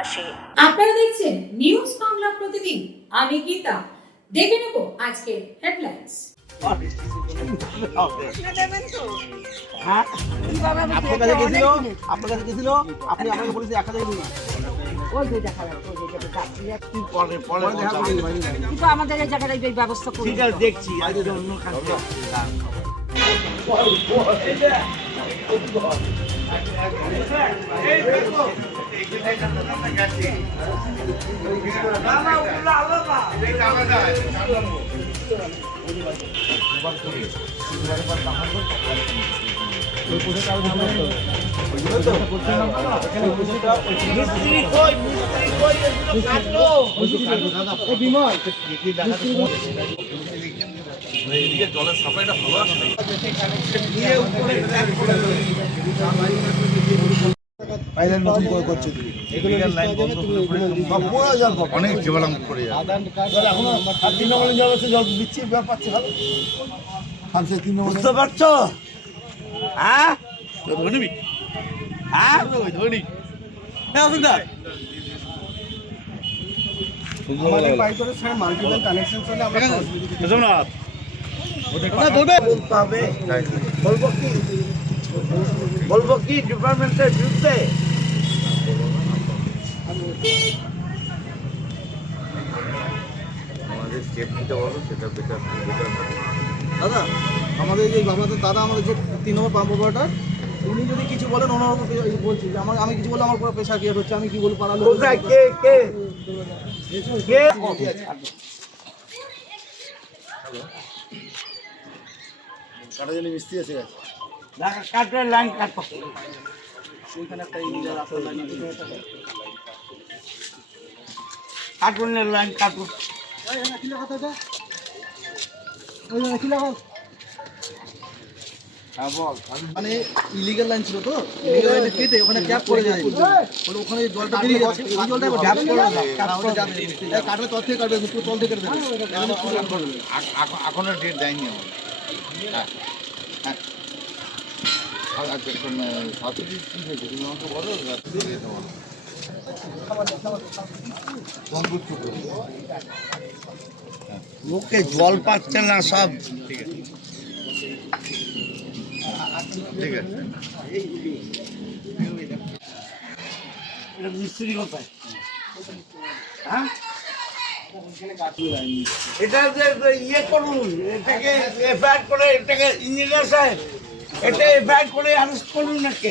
পাশে। আপনারা দেখছেন নিউজ বাংলা প্রতিদিন। আমি গীতা। দেখে নেব আজকে হেডলাইন্স। আমাদের এই জায়গায় ব্যবস্থা করি, ঠিক আছে, দেখছি। জলের সাপ্লাইটা ভালো আছে। অনেক জীবনাম করে বুঝতে পারছো? হ্যাঁ, বলবো কি ডিপার্টমেন্টের বিরুদ্ধে? আমাদের স্টেপ নিতে বলো, সেটা বেটার। দাদা, আমাদের যে দাদা আমাদের যে 3 নম্বর পাম্প অপারেটর, উনি যদি কিছু বলেন ওনার বলছি যে আমি কিছু বললে আমার পুরো প্রেশার ক্রিয়েট হচ্ছে। আমি কি বলবো পাড়ার লোক? কাটা জন্য মিস্ত্রি এসে গেছে। কাটের লাইন কাটো। ওইখানে একটা ইঞ্জিনিয়ার রাস্তা লাগিয়ে কার্টুনের লাইন কাটুন। মানে ইলিগাল লাইন ছিল তো, ইলিগাল লাইনে কেটে ওখানে ক্যাপ করে যায়। ওখানে জলটা বেরিয়ে যাচ্ছে, ওই জলটা ক্যাপ করে যাবে, কাটলে তল থেকে কাটবে, পুরো তল থেকে কাটবে। এখনো ডেট দেয়নি আমার। মুখে জল পাচ্ছে না সব। ঠিক আছে, মিস্ত্রি কোথায়? হ্যাঁ, এটা যে ইয়ে করুন, এটাকে এফআইআর করে, এটাকে ইঞ্জিনিয়ার সাহেব এটা এফআইআর করে অ্যারেস্ট করুন। নাকি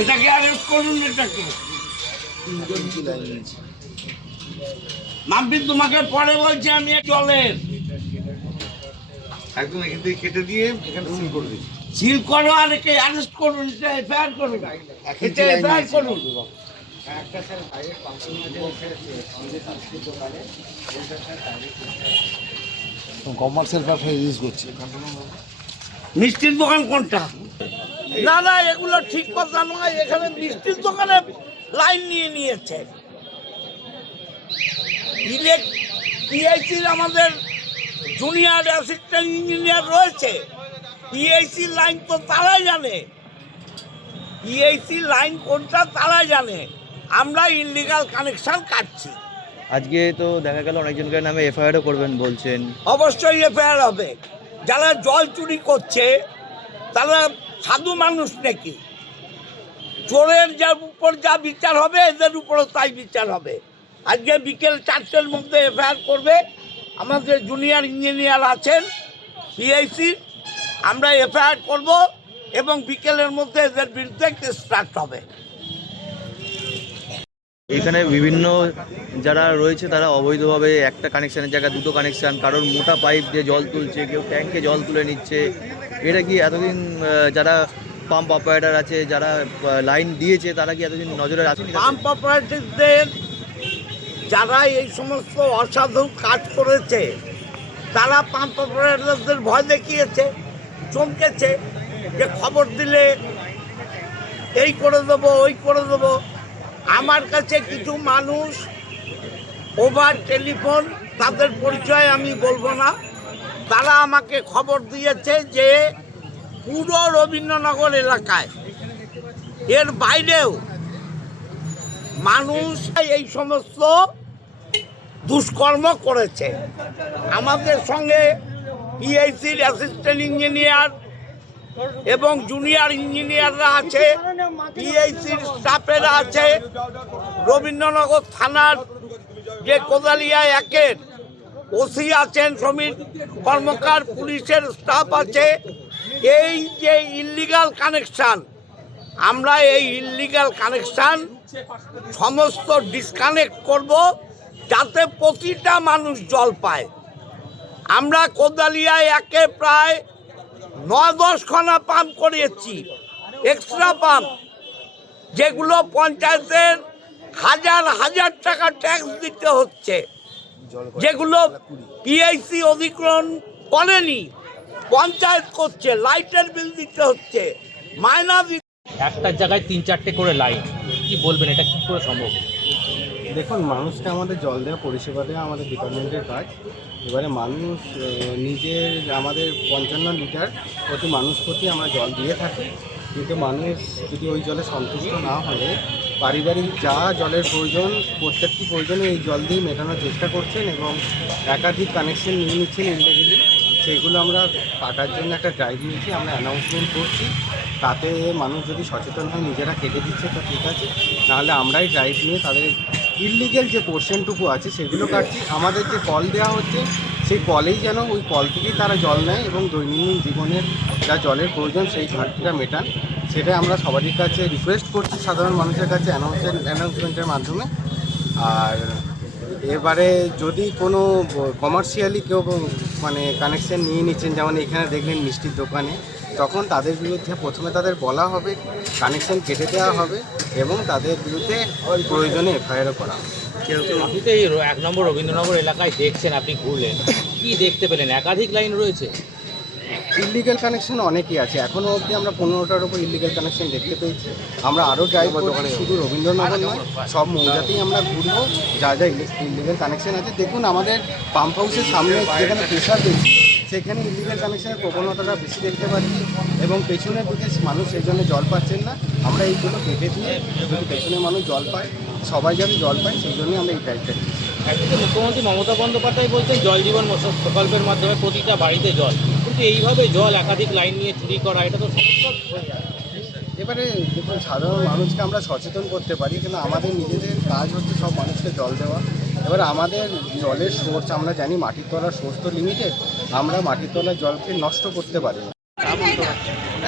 এটাকে অ্যারেস্ট করুন। এটাকে মাম্পি তোমাকে পরে বলছে আমি জলের একদম এখান থেকে কেটে দিয়ে এখানে সিল করে দিই। সিল করো আর একে অ্যারেস্ট করুন। এটা এফআইআর করুন, এটা এফআইআর করুন। কমার্শিয়াল ব্যবসা ইউজ করছে। মিষ্টির দোকান কোনটা? না না, এগুলো ঠিক কথা নয়। এখানে মিষ্টির দোকানে লাইন নিয়ে নিয়েছে। পিআইসির আমাদের জুনিয়র অ্যাসিস্ট্যান্ট ইঞ্জিনিয়ার রয়েছে। পিআইসি লাইন তো তারাই জানে, পিআইসি লাইন কোনটা তারাই জানে। আমরা ইনলিগাল কানেকশন কাটছি। আজকে তো দেখা গেল অনেকজনকার নামে এফআইআরও করবেন বলছেন। অবশ্যই এফআইআর হবে। যারা জল চুরি করছে তারা সাধু মানুষ নাকি? চোরের যার উপর যা বিচার হবে এদের উপরও তাই বিচার হবে। আজকে বিকেল 4টের মধ্যে এফআইআর করবে। আমাদের জুনিয়র ইঞ্জিনিয়ার আছেন পিআইসি, আমরা এফআইআর করব এবং বিকেলের মধ্যে এদের বিরুদ্ধে কেস স্টার্ট হবে। এখানে বিভিন্ন যারা রয়েছে তারা অবৈধভাবে একটা কানেকশানের জায়গায় দুটো কানেকশান, কারোর মোটা পাইপ দিয়ে জল তুলছে, কেউ ট্যাঙ্কে জল তুলে নিচ্ছে। এটা কি এতদিন যারা পাম্প অপারেটর আছে, যারা লাইন দিয়েছে, তারা কি এতদিন নজরে আসেনি? পাম্প অপারেটরদের যারা এই সমস্ত অসাধু কাজ করেছে তারা পাম্প অপারেটরদের ভয় দেখিয়েছে, চমকেছে যে খবর দিলে এই করে দেবো, ওই করে দেবো। আমার কাছে কিছু মানুষ ওভার টেলিফোন, তাদের পরিচয় আমি বলবো না, তারা আমাকে খবর দিয়েছে যে পুরো রবীন্দ্রনগর এলাকায় এর বাইরেও মানুষ এই সমস্ত দুষ্কর্ম করেছে। আমাদের সঙ্গে পিআইসির অ্যাসিস্ট্যান্ট ইঞ্জিনিয়ার এবং জুনিয়র ইঞ্জিনিয়াররা আছে, পিআইসির স্টাফেরা আছে, রবীন্দ্রনগর থানার যে কোদালিয়া একের ওসি আছেন, শ্রমিক কর্মকার, পুলিশের স্টাফ আছে। এই যে ইল্লিগাল কানেকশান, আমরা এই ইল্লিগাল কানেকশান সমস্ত ডিসকানেক্ট করব, যাতে প্রতিটা মানুষ জল পায়। আমরা কোদালিয়ায় একে প্রায় 9-10 খানা পাম্প করিয়েছি, এক্সট্রা পাম্প, যেগুলো পঞ্চায়েতের হাজার হাজার টাকা ট্যাক্স দিতে হচ্ছে, যেগুলো পিআইসি অধিগ্রহণ করেনি, পঞ্চায়েত করছে, লাইটের বিল দিতে হচ্ছে, মাইনা দিতে। একটা জায়গায় 3-4টে করে লাইন, কি বলবেন এটা কি করে সম্ভব? দেখুন, মানুষকে আমাদের জল দেওয়া, পরিষেবা দেওয়া আমাদের ডিপার্টমেন্টের কাজ। এবারে মানুষ নিজের আমাদের 55 লিটার প্রতি মানুষ প্রতি আমরা জল দিয়ে থাকি, কিন্তু মানুষ যদি ওই জলে সন্তুষ্ট না হয়ে পারিবারিক যা জলের প্রয়োজন, প্রত্যেকটি প্রয়োজনে এই জল দিয়ে মেটানোর চেষ্টা করছেন এবং একাধিক কানেকশন নিয়ে নিচ্ছেন ইলিগালি। সেগুলো আমরা কাটার জন্য একটা ড্রাইভ নিয়েছি, আমরা অ্যানাউন্সমেন্ট করছি। তাতে মানুষ যদি সচেতন হয় নিজেরা কেটে দিচ্ছে তো ঠিক আছে, নাহলে আমরাই ড্রাইভ নিয়ে তাদের ইললিগেল যে পোর্শনটুকু আছে সেগুলো কাটছি। আমাদের যে কল দেওয়া হচ্ছে সেই কলেই যেন ওই কল থেকেই তারা জল নেয় এবং দৈনন্দিন জীবনের যা জলের প্রয়োজন সেই ঘাটতিটা মেটান, সেটা আমরা সবারই কাছে রিকোয়েস্ট করছি, সাধারণ মানুষের কাছে অ্যানাউন্সমেন্টের মাধ্যমে। আর এবারে যদি কোনো কমার্শিয়ালি কেউ মানে কানেকশন নিয়ে নিচ্ছেন, যেমন এখানে দেখলেন মিষ্টির দোকানে, তখন তাদের বিরুদ্ধে প্রথমে তাদের বলা হবে, কানেকশন কেটে দেওয়া হবে এবং তাদের বিরুদ্ধে প্রয়োজনে এফআইআরও করা হবে। আপনি তো এই 1 নম্বর রবীন্দ্রনগর এলাকায় দেখছেন, আপনি ঘুরলেন, কি দেখতে পেলেন? একাধিক লাইন রয়েছে, ইলিগাল কানেকশন অনেকই আছে। এখনও অবধি আমরা 15টার উপর ইলিগাল কানেকশন দেখতে পেয়েছি। আমরা আরও ড্রাইভ করছি, শুধু রবীন্দ্রনগর নয়, সব মৌজাতেই আমরা ঘুরবো যা যা ইলিগাল কানেকশন আছে। দেখুন, আমাদের পাম্প হাউসের সামনে যেখানে প্রেশার বেশি সেখানে ইলিগাল কানেকশনের প্রবণতাটা বেশি দেখতে পাচ্ছি এবং পেছনের দিকে মানুষ সেই জন্য জল পাচ্ছেন না। আমরা এইগুলো কেটে দিয়ে যদি পেছনে মানুষ জল পায়, সবাই যাতে জল পায়, সেই জন্যই আমরা এই ড্রাইভটা দিচ্ছি। একদিকে মুখ্যমন্ত্রী মমতা বন্দ্যোপাধ্যায় বলছেন জল জীবন প্রকল্পের মাধ্যমে প্রতিটা বাড়িতে জল, কিন্তু এইভাবে জল একাধিক লাইন নিয়ে চুরি করা, এটা তো সমস্যা হয়ে যায়। এবারে দেখুন, সাধারণ মানুষকে আমরা সচেতন করতে পারি, কিন্তু আমাদের নিজেদের কাজ হচ্ছে সব মানুষকে জল দেওয়া। এবার আমাদের জলের সোর্স আমরা জানি, মাটির তলার সোর্স তো লিমিটেড, আমরা মাটির তলার জলকে নষ্ট করতে পারি না।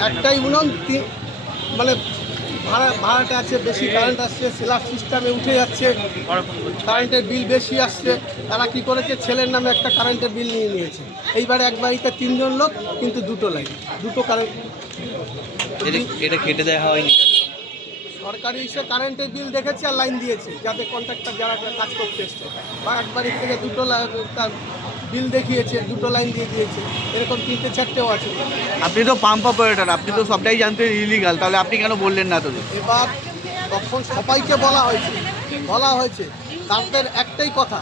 একটাই উনুন, মানে ভাড়াটা আছে বেশি, কারেন্ট আসছে, সোলার সিস্টেমে উঠে যাচ্ছে, কারেন্টের বিল বেশি আসছে। তারা কি করেছে, ছেলের নামে একটা কারেন্টের বিল নিয়ে নিয়েছে। এইবারে এক বাড়িতে 3 জন লোক, কিন্তু 2টো লাইন, 2টো কারেন্ট। এটা কেটে দেওয়া হয়নি কেন? সরকারি হিসেবে কারেন্টের বিল দেখেছে আর লাইন দিয়েছে, যাতে কন্ট্রাক্টর যারা কাজ করতে এসছে, বা এক বাড়ির থেকে 2টো তার বিল দেখিয়েছে, 2টো লাইন দিয়ে দিয়েছে। এরকম 3-4টেও আছে। আপনি তো পাম্প অপারেটর, আপনি তো সবটাই জানতেন ইলিগাল, তাহলে আপনি কেন বললেন না? তো এবার তখন সবাইকে বলা হয়েছে, তাদের একটাই কথা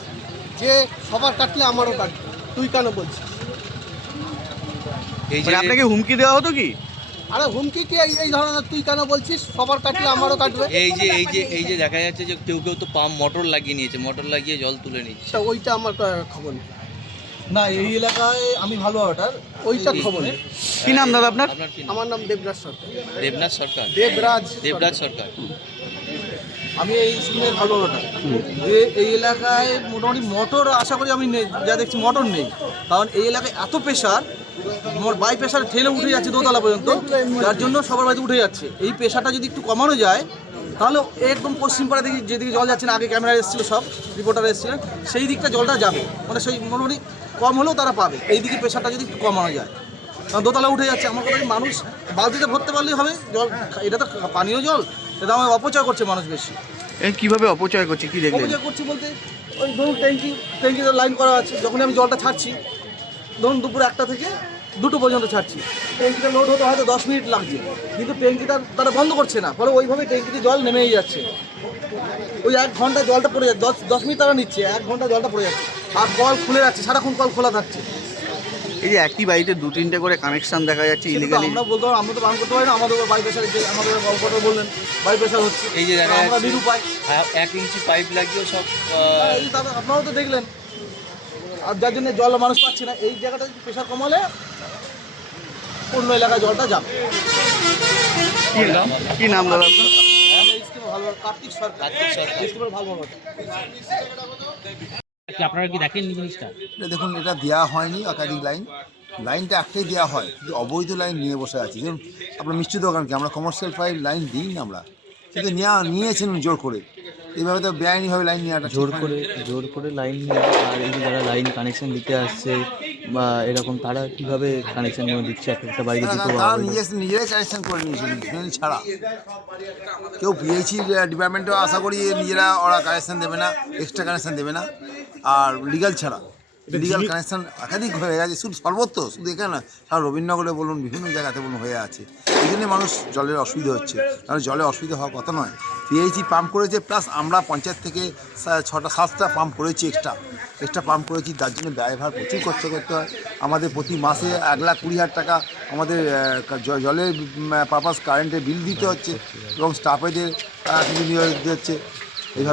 যে সবার কাটলে আমারও কাটবে, তুই কেন বলছিস? এই যে মানে আপনাকে হুমকি দেওয়া হতো কি? আরে হুমকি কি এই ধরনের, তুই কেন বলছিস সবার কাটলে আমারও কাটবে? এই যে দেখা যাচ্ছে যে কেউ তো পাম্প মোটর লাগিয়ে নিয়েছে, মোটর লাগিয়ে জল তুলে নিচ্ছে। তা ওইটা আমার খবর নেই। না, এই এলাকায় আমি ভালো ওটার, ওইটা খবর নেই। কি নাম দাদা আপনার? আপনার কি নাম? আমার নাম দেবরাজ সরকার। দেবনাথ সরকার। দেবরাজ সরকার। আমি এই স্কুলের ভালো ওটার। যে এই এলাকায় মোটামুটি মোটর আশা করি আমি নেই, যা দেখছি মোটর নেই, কারণ এই এলাকায় এত প্রেশার, বাই প্রেশার ঠেলে উঠে যাচ্ছে দোতলা পর্যন্ত, যার জন্য সবার বাড়িতে উঠে যাচ্ছে। এই প্রেশারটা যদি একটু কমানো যায়, তাহলে একদম পশ্চিম পাড়া দিকে যেদিকে জল যাচ্ছে না, আগে ক্যামেরা এসেছিলো, সব রিপোর্টার এসেছিলেন, সেই দিকটা জলটা যাবে, মানে সেই মোটামুটি কম হলেও তারা পাবে। এই দিকে প্রেশারটা যদি একটু কমানো যায়, কারণ দোতলা উঠে যাচ্ছে। আমার কথা মানুষ বালতিতে ভরতে পারলেই হবে জল, এটা তো পানীয় জল, এটা আমার অপচয় করছে মানুষ বেশি। কিভাবে অপচয় করছে, কি দেখলেন? অপচয় করছি বলতে, ওই ধরুন ট্যাঙ্কিতে লাইন করা আছে, যখন আমি জলটা ছাড়ছি, ধরুন দুপুর 1টা থেকে 2টো পর্যন্ত ছাড়ছি, ট্যাঙ্কিটা লোড হতে হয়তো 10 মিনিট লাগছে, কিন্তু ট্যাঙ্কিটা তারা বন্ধ করছে না, ফলে ওইভাবে ট্যাঙ্কিতে জল নেমেই যাচ্ছে। ওই 1 ঘন্টায় জলটা পড়ে যাচ্ছে, 10 মিনিট তারা নিচ্ছে, 1 ঘন্টা জলটা পড়ে যাচ্ছে, আর কল খুলে যাচ্ছে, সারাক্ষণ কল খোলা থাকছে। এই যে একই বাড়িতে 2-3টে করে কানেকশন দেখা যাচ্ছে সেটা তো ইলিগালি, আমরা বলতে পারি, আমরা তো বারণ করতে পারি না, আমাদের বাই প্রেশার, যে আমাদের কথা বললেন বাই প্রেশার হচ্ছে, এই যে দেখা আমরা যাচ্ছে নিরুপায়। 1 ইঞ্চি পাইপ লাগিয়েও সব এই তারপর আপনারাও তো দেখলেন, আর যার জন্য জল মানুষ পাচ্ছে না, এই জায়গাটা প্রেশার কমালে অন্য এলাকায় জলটা যাবে। কি নাম দাদা আপনার? আমরা স্কিম ভালো, কার্তিক সরকার স্কিমের ভালো ভালো। কি আপনারা কি দেখেন জিনিসটা? এটা দেখুন, এটা দেওয়া হয়নি একাধিক লাইনটা একটাই দেওয়া হয়, কিন্তু অবৈধ লাইন নিয়ে বসে আছে। যেমন আপনার মিষ্টি দোকানকে আমরা কমার্শিয়াল পাইপ লাইন দিই না আমরা, কিন্তু নিয়েছেন জোর করে। এইভাবে তো বেআইনিভাবে লাইন নেওয়াটা জোর করে লাইন নিয়ে, আর এই যে যারা লাইন কানেকশন দিতে আসছে বা এরকম, তারা কিভাবে কানেকশন দিচ্ছে একটা বাড়িতে দুটো তারা নিজেরাই কানেকশন করে নিয়েছিল ছাড়া। কেউ পিএইচি ডিপার্টমেন্টেও আশা করি নিজেরা ওরা কানেকশন দেবে না, এক্সট্রা কানেকশন দেবে না, আর লিগাল ছাড়া লিগাল কানেকশন একাধিক হয়ে গেছে, শুধু সর্বত্র, শুধু এখানে না, সারা রবীন্দ্রনগরে বলুন, বিভিন্ন জায়গাতে বলুন হয়ে আছে। এই জন্যে মানুষ জলের অসুবিধা হচ্ছে, কারণ জলের অসুবিধা হওয়ার কথা নয়। পিএইচি পাম্প করেছে, প্লাস আমরা পঞ্চায়েত থেকে 6টা-7টা পাম্প করেছি, এক্সট্রা পাম্প করেছি, তার জন্য ব্যয়ভার প্রচুর খরচা করতে হয় আমাদের। প্রতি মাসে 1,20,000 টাকা আমাদের জলের পারপাস কারেন্টের বিল দিতে হচ্ছে, এবং স্টাফেদের কিছু নিয়োগ দিতে হচ্ছে।